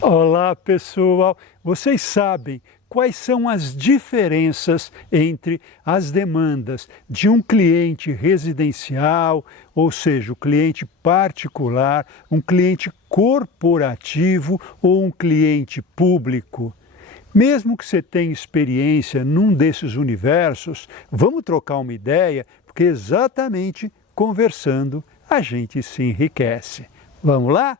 Olá, pessoal! Vocês sabem quais são as diferenças entre as demandas de um cliente residencial, ou seja, o cliente particular, um cliente corporativo ou um cliente público? Mesmo que você tenha experiência num desses universos, vamos trocar uma ideia, porque exatamente conversando a gente se enriquece. Vamos lá?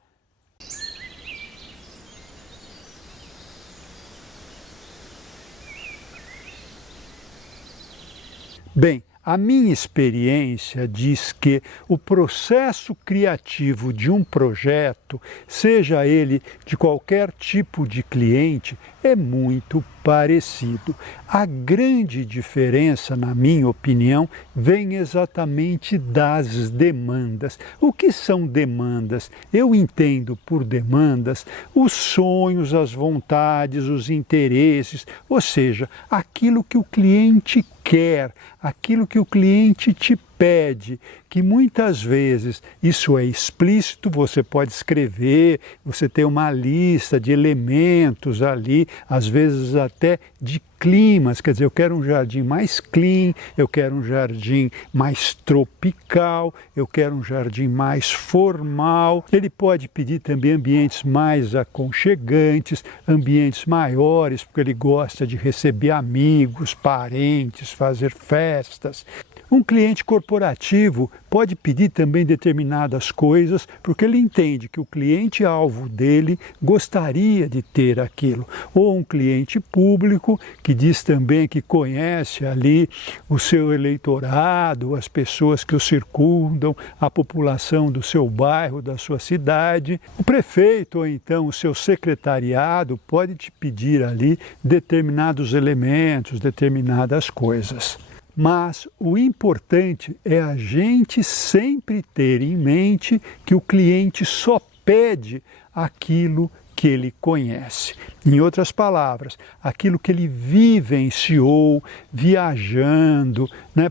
Bem, a minha experiência diz que o processo criativo de um projeto, seja ele de qualquer tipo de cliente, é muito parecido. A grande diferença, na minha opinião, vem exatamente das demandas. O que são demandas? Eu entendo por demandas os sonhos, as vontades, os interesses, ou seja, aquilo que o cliente quer, aquilo que o cliente te pede, que muitas vezes isso é explícito, você pode escrever, você tem uma lista de elementos ali, às vezes até de climas, quer dizer, eu quero um jardim mais clean, eu quero um jardim mais tropical, eu quero um jardim mais formal. Ele pode pedir também ambientes mais aconchegantes, ambientes maiores, porque ele gosta de receber amigos, parentes, fazer festas. Um cliente corporativo pode pedir também determinadas coisas porque ele entende que o cliente-alvo dele gostaria de ter aquilo. Ou um cliente público que diz também que conhece ali o seu eleitorado, as pessoas que o circundam, a população do seu bairro, da sua cidade. O prefeito ou então o seu secretariado pode te pedir ali determinados elementos, determinadas coisas. Mas o importante é a gente sempre ter em mente que o cliente só pede aquilo que ele conhece. Em outras palavras, aquilo que ele vivenciou viajando,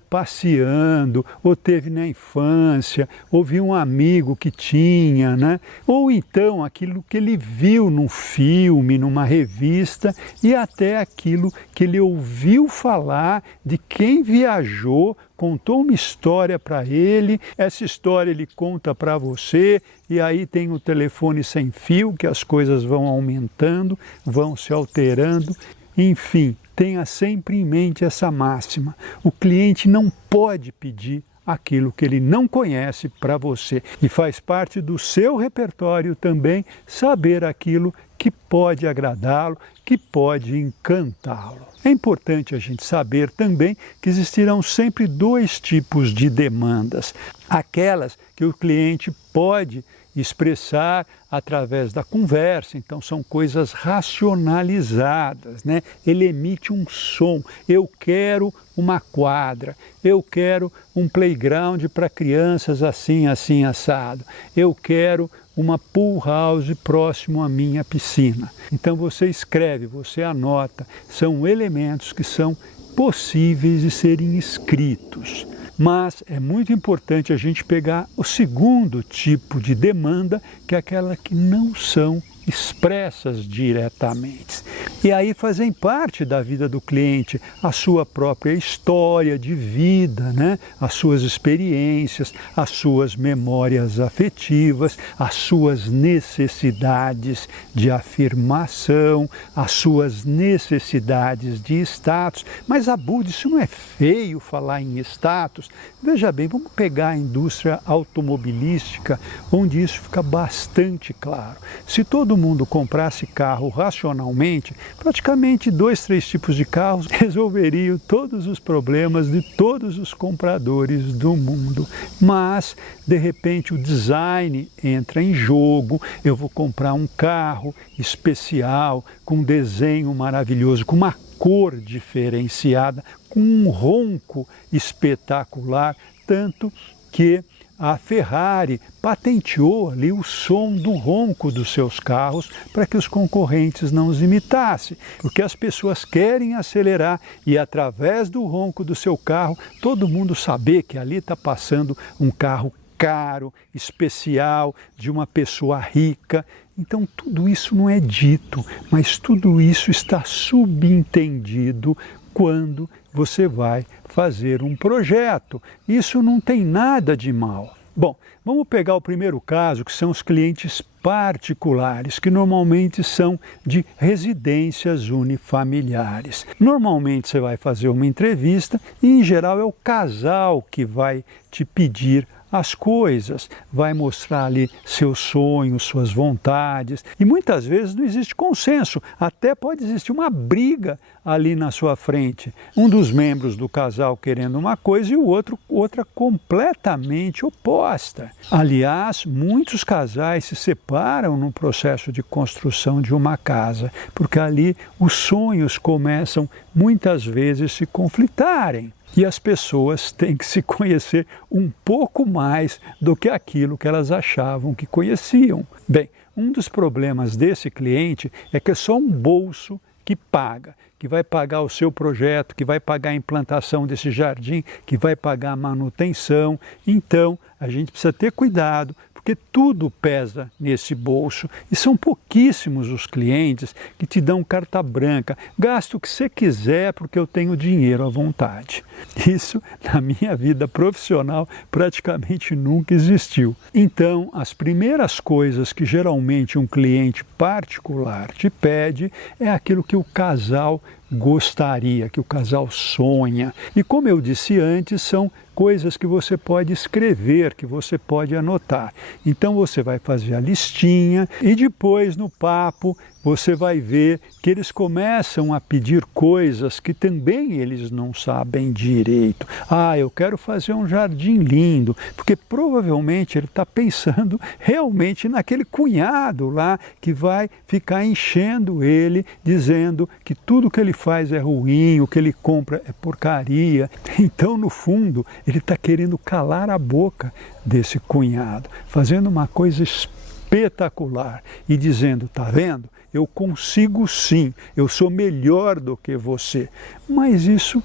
passeando, ou teve na infância, ou viu um amigo que tinha, ou então aquilo que ele viu num filme, numa revista, e até aquilo que ele ouviu falar de quem viajou, contou uma história para ele, essa história ele conta para você, e aí tem o telefone sem fio, que as coisas vão aumentando, vão se alterando, enfim, tenha sempre em mente essa máxima. O cliente não pode pedir aquilo que ele não conhece para você, e faz parte do seu repertório também saber aquilo que pode agradá-lo, que pode encantá-lo. É importante a gente saber também que existirão sempre dois tipos de demandas. Aquelas que o cliente pode expressar através da conversa, então são coisas racionalizadas, Ele emite um som, eu quero uma quadra, eu quero um playground para crianças assim, assim, assado, eu quero uma pool house próximo à minha piscina. Então você escreve, você anota, são elementos que são possíveis de serem escritos. Mas é muito importante a gente pegar o segundo tipo de demanda, que é aquela que não são expressas diretamente. E aí fazem parte da vida do cliente a sua própria história de vida, as suas experiências, as suas memórias afetivas, as suas necessidades de afirmação, as suas necessidades de status. Mas, Abud, isso não é feio falar em status? Veja bem, vamos pegar a indústria automobilística, onde isso fica bastante claro. Se todo mundo comprasse carro racionalmente, praticamente 2, 3 tipos de carros resolveriam todos os problemas de todos os compradores do mundo. Mas, de repente, o design entra em jogo, eu vou comprar um carro especial, com um desenho maravilhoso, com uma cor diferenciada, com um ronco espetacular, tanto que a Ferrari patenteou ali o som do ronco dos seus carros para que os concorrentes não os imitassem, porque as pessoas querem acelerar e através do ronco do seu carro todo mundo saber que ali está passando um carro caro, especial, de uma pessoa rica. Então tudo isso não é dito, mas tudo isso está subentendido quando você vai fazer um projeto. Isso não tem nada de mal. Bom, vamos pegar o primeiro caso, que são os clientes particulares, que normalmente são de residências unifamiliares. Normalmente você vai fazer uma entrevista e, em geral, é o casal que vai te pedir as coisas, vai mostrar ali seus sonhos, suas vontades, e muitas vezes não existe consenso, até pode existir uma briga ali na sua frente. Um dos membros do casal querendo uma coisa e o outro outra completamente oposta. Aliás, muitos casais se separam no processo de construção de uma casa, porque ali os sonhos começam muitas vezes a se conflitarem. E as pessoas têm que se conhecer um pouco mais do que aquilo que elas achavam que conheciam. Bem, um dos problemas desse cliente é que é só um bolso que paga, que vai pagar o seu projeto, que vai pagar a implantação desse jardim, que vai pagar a manutenção. Então, a gente precisa ter cuidado, porque tudo pesa nesse bolso e são pouquíssimos os clientes que te dão carta branca. Gasta o que você quiser porque eu tenho dinheiro à vontade. Isso, na minha vida profissional, praticamente nunca existiu. Então, as primeiras coisas que geralmente um cliente particular te pede é aquilo que o casal gostaria, que o casal sonha. E como eu disse antes, são coisas que você pode escrever, que você pode anotar. Então você vai fazer a listinha e depois no papo você vai ver que eles começam a pedir coisas que também eles não sabem direito. Ah, eu quero fazer um jardim lindo, porque provavelmente ele está pensando realmente naquele cunhado lá que vai ficar enchendo ele, dizendo que tudo que ele faz é ruim, o que ele compra é porcaria. Então, no fundo, ele está querendo calar a boca desse cunhado, fazendo uma coisa espetacular e dizendo, tá vendo? Eu consigo sim, eu sou melhor do que você. Mas isso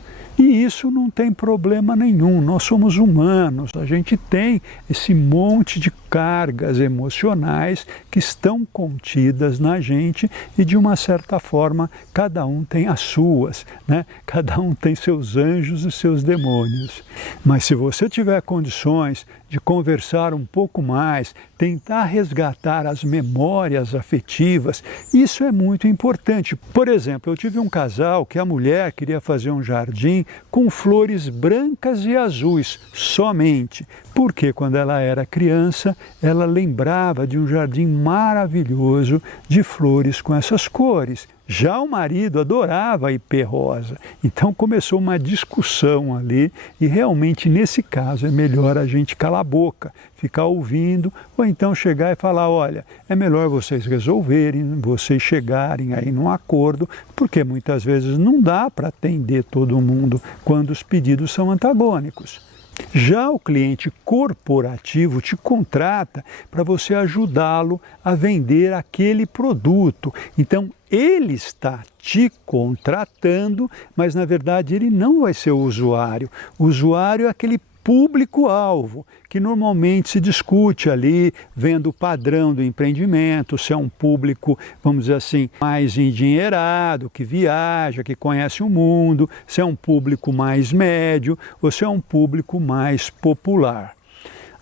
não tem problema nenhum, nós somos humanos, a gente tem esse monte de cargas emocionais que estão contidas na gente e de uma certa forma cada um tem as suas, né? Cada um tem seus anjos e seus demônios. Mas se você tiver condições de conversar um pouco mais, tentar resgatar as memórias afetivas, isso é muito importante. Por exemplo, eu tive um casal que a mulher queria fazer um jardim com flores brancas e azuis somente, porque quando ela era criança, ela lembrava de um jardim maravilhoso de flores com essas cores. Já o marido adorava a ipê rosa, então começou uma discussão ali e realmente nesse caso é melhor a gente calar a boca, ficar ouvindo ou então chegar e falar, olha, é melhor vocês resolverem, vocês chegarem aí num acordo, porque muitas vezes não dá para atender todo mundo quando os pedidos são antagônicos. Já o cliente corporativo te contrata para você ajudá-lo a vender aquele produto. Então, ele está te contratando, mas na verdade ele não vai ser o usuário. O usuário é aquele público-alvo, que normalmente se discute ali, vendo o padrão do empreendimento, se é um público, vamos dizer assim, mais endinheirado, que viaja, que conhece o mundo, se é um público mais médio, ou se é um público mais popular.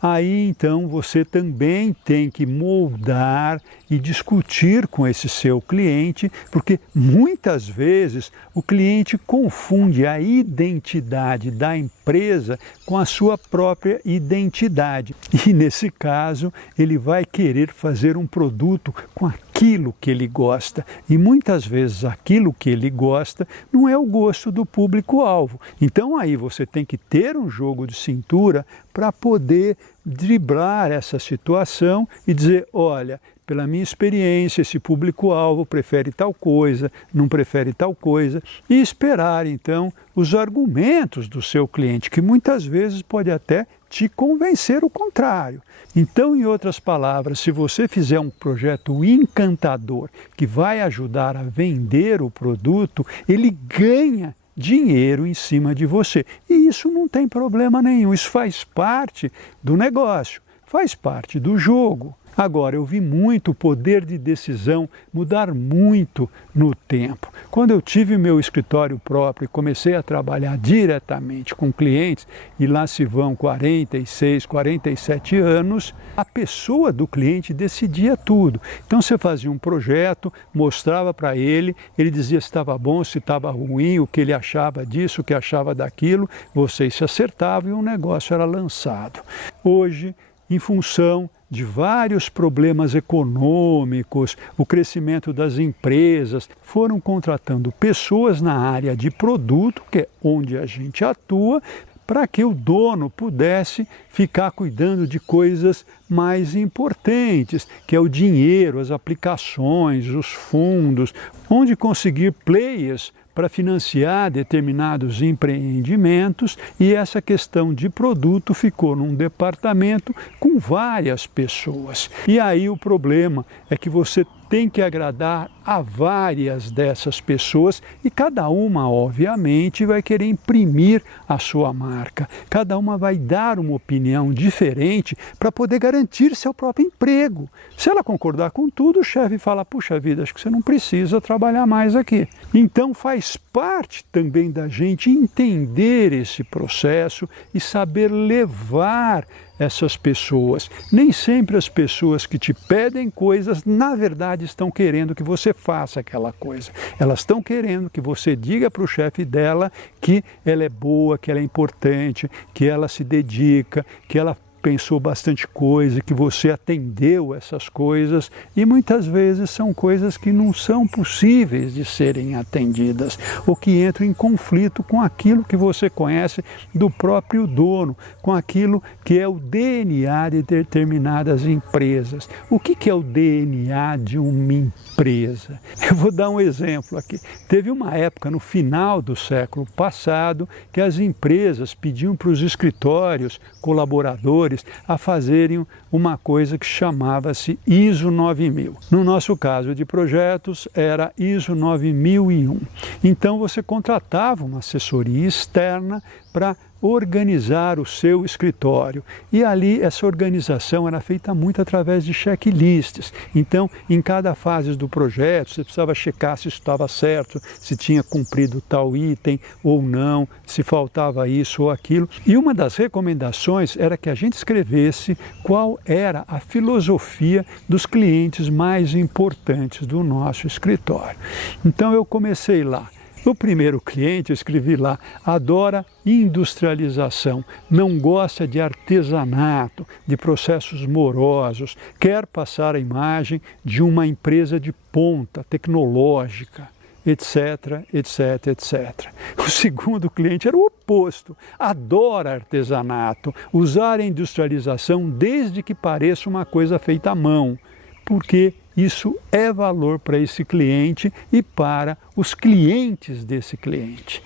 Aí então você também tem que moldar e discutir com esse seu cliente, porque muitas vezes o cliente confunde a identidade da empresa com a sua própria identidade. E nesse caso ele vai querer fazer um produto com aquilo que ele gosta. E muitas vezes aquilo que ele gosta não é o gosto do público-alvo. Então aí você tem que ter um jogo de cintura para poder driblar essa situação e dizer, olha, pela minha experiência, esse público-alvo prefere tal coisa, não prefere tal coisa, e esperar, então, os argumentos do seu cliente, que muitas vezes pode até te convencer o contrário. Então, em outras palavras, se você fizer um projeto encantador que vai ajudar a vender o produto, ele ganha dinheiro em cima de você. E isso não tem problema nenhum, isso faz parte do negócio. faz parte do jogo. Agora, eu vi muito o poder de decisão mudar muito no tempo. Quando eu tive meu escritório próprio e comecei a trabalhar diretamente com clientes, e lá se vão 46, 47 anos, a pessoa do cliente decidia tudo. Então você fazia um projeto, mostrava para ele dizia se estava bom, se estava ruim, o que ele achava disso, o que achava daquilo, vocês se acertavam e o negócio era lançado. Hoje, em função de vários problemas econômicos, o crescimento das empresas, foram contratando pessoas na área de produto, que é onde a gente atua, para que o dono pudesse ficar cuidando de coisas mais importantes, que é o dinheiro, as aplicações, os fundos, onde conseguir players para financiar determinados empreendimentos, e essa questão de produto ficou num departamento com várias pessoas. E aí o problema é que você tem que agradar a várias dessas pessoas e cada uma, obviamente, vai querer imprimir a sua marca. Cada uma vai dar uma opinião diferente para poder garantir seu próprio emprego. Se ela concordar com tudo, o chefe fala, puxa vida, acho que você não precisa trabalhar mais aqui. Então faz parte também da gente entender esse processo e saber levar essas pessoas. Nem sempre as pessoas que te pedem coisas, na verdade, estão querendo que você faça aquela coisa. Elas estão querendo que você diga para o chefe dela que ela é boa, que ela é importante, que ela se dedica, que ela pensou bastante coisa, que você atendeu essas coisas, e muitas vezes são coisas que não são possíveis de serem atendidas, ou que entram em conflito com aquilo que você conhece do próprio dono, com aquilo que é o DNA de determinadas empresas. O que é o DNA de uma empresa? Eu vou dar um exemplo aqui. Teve uma época no final do século passado que as empresas pediam para os escritórios colaboradores a fazerem uma coisa que chamava-se ISO 9000. No nosso caso de projetos era ISO 9001. Então você contratava uma assessoria externa para organizar o seu escritório. E ali essa organização era feita muito através de checklists. Então, em cada fase do projeto, você precisava checar se isso estava certo, se tinha cumprido tal item ou não, se faltava isso ou aquilo. E uma das recomendações era que a gente escrevesse qual era a filosofia dos clientes mais importantes do nosso escritório. Então eu comecei lá. O primeiro cliente, eu escrevi lá, adora industrialização, não gosta de artesanato, de processos morosos, quer passar a imagem de uma empresa de ponta tecnológica, etc, etc, etc. O segundo cliente era o oposto, adora artesanato, usar a industrialização desde que pareça uma coisa feita à mão, porque isso é valor para esse cliente e para os clientes desse cliente.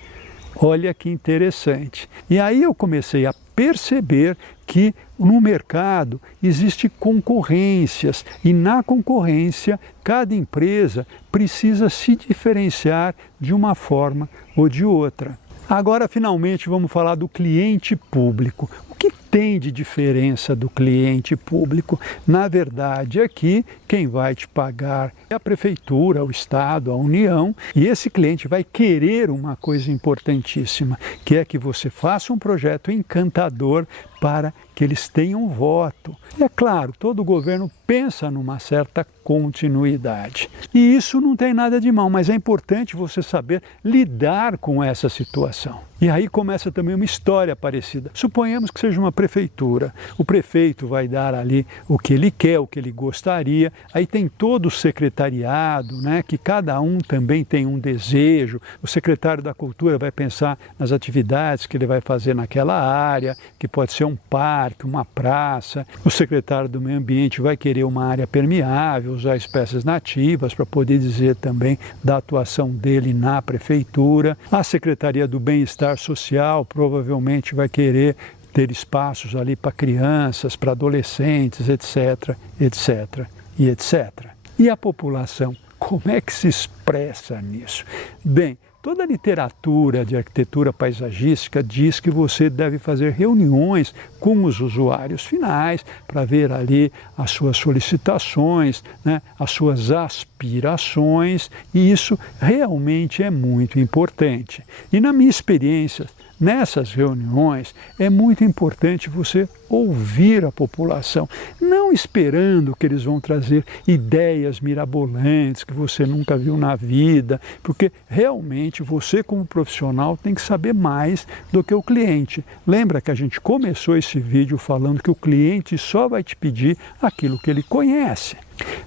Olha que interessante. E aí eu comecei a perceber que no mercado existe concorrências e na concorrência cada empresa precisa se diferenciar de uma forma ou de outra. Agora, finalmente, vamos falar do cliente público. O que tem de diferença do cliente público? Na verdade, aqui, quem vai te pagar é a prefeitura, o Estado, a União, e esse cliente vai querer uma coisa importantíssima, que é que você faça um projeto encantador para que eles tenham voto. E é claro, todo governo pensa numa certa continuidade. E isso não tem nada de mal, mas é importante você saber lidar com essa situação. E aí começa também uma história parecida. Suponhamos que seja uma prefeitura. O prefeito vai dar ali o que ele quer, o que ele gostaria. Aí tem todo o secretariado, né, que cada um também tem um desejo. O secretário da Cultura vai pensar nas atividades que ele vai fazer naquela área, que pode ser um parque, uma praça. O secretário do Meio Ambiente vai querer uma área permeável, usar espécies nativas para poder dizer também da atuação dele na prefeitura. A Secretaria do Bem-Estar Social provavelmente vai querer ter espaços ali para crianças, para adolescentes, etc, etc e etc. E a população, como é que se expressa nisso? Bem, Toda a literatura de arquitetura paisagística diz que você deve fazer reuniões com os usuários finais para ver ali as suas solicitações, né, as suas aspirações, e isso realmente é muito importante. E na minha experiência, nessas reuniões, é muito importante você ouvir a população, não esperando que eles vão trazer ideias mirabolantes que você nunca viu na vida, porque realmente você, como profissional, tem que saber mais do que o cliente. Lembra que a gente começou esse vídeo falando que o cliente só vai te pedir aquilo que ele conhece.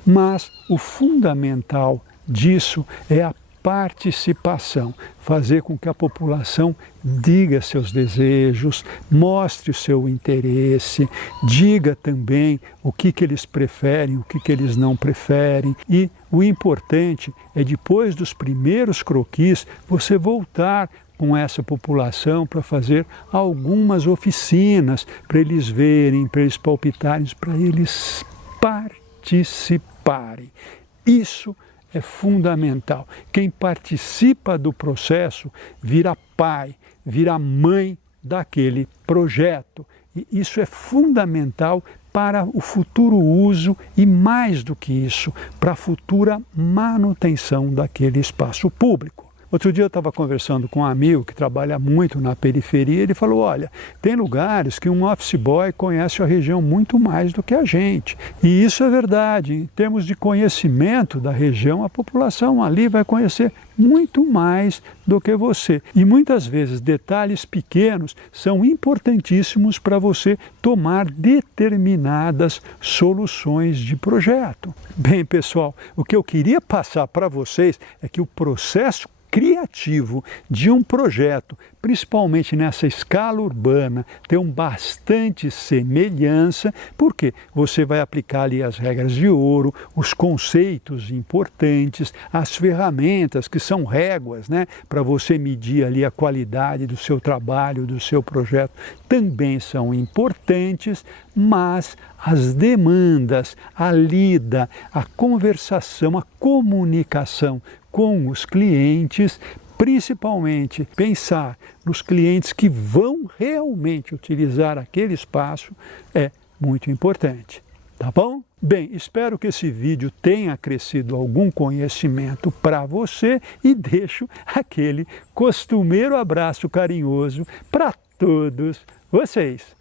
Mas o fundamental disso é a participação, fazer com que a população diga seus desejos, mostre o seu interesse, diga também o que eles preferem, o que eles não preferem. E o importante é, depois dos primeiros croquis, você voltar com essa população para fazer algumas oficinas, para eles verem, para eles palpitarem, para eles participarem. Isso é fundamental. Quem participa do processo vira pai, vira mãe daquele projeto. E isso é fundamental para o futuro uso e, mais do que isso, para a futura manutenção daquele espaço público. Outro dia eu estava conversando com um amigo que trabalha muito na periferia, ele falou, olha, tem lugares que um office boy conhece a região muito mais do que a gente. E isso é verdade, em termos de conhecimento da região, a população ali vai conhecer muito mais do que você. E muitas vezes detalhes pequenos são importantíssimos para você tomar determinadas soluções de projeto. Bem, pessoal, o que eu queria passar para vocês é que o processo criativo de um projeto, principalmente nessa escala urbana, tem bastante semelhança, porque você vai aplicar ali as regras de ouro, os conceitos importantes, as ferramentas que são réguas, né, para você medir ali a qualidade do seu trabalho, do seu projeto, também são importantes, mas as demandas, a lida, a conversação, a comunicação com os clientes, principalmente pensar nos clientes que vão realmente utilizar aquele espaço, é muito importante. Tá bom? Bem, espero que esse vídeo tenha acrescido algum conhecimento para você e deixo aquele costumeiro abraço carinhoso para todos vocês.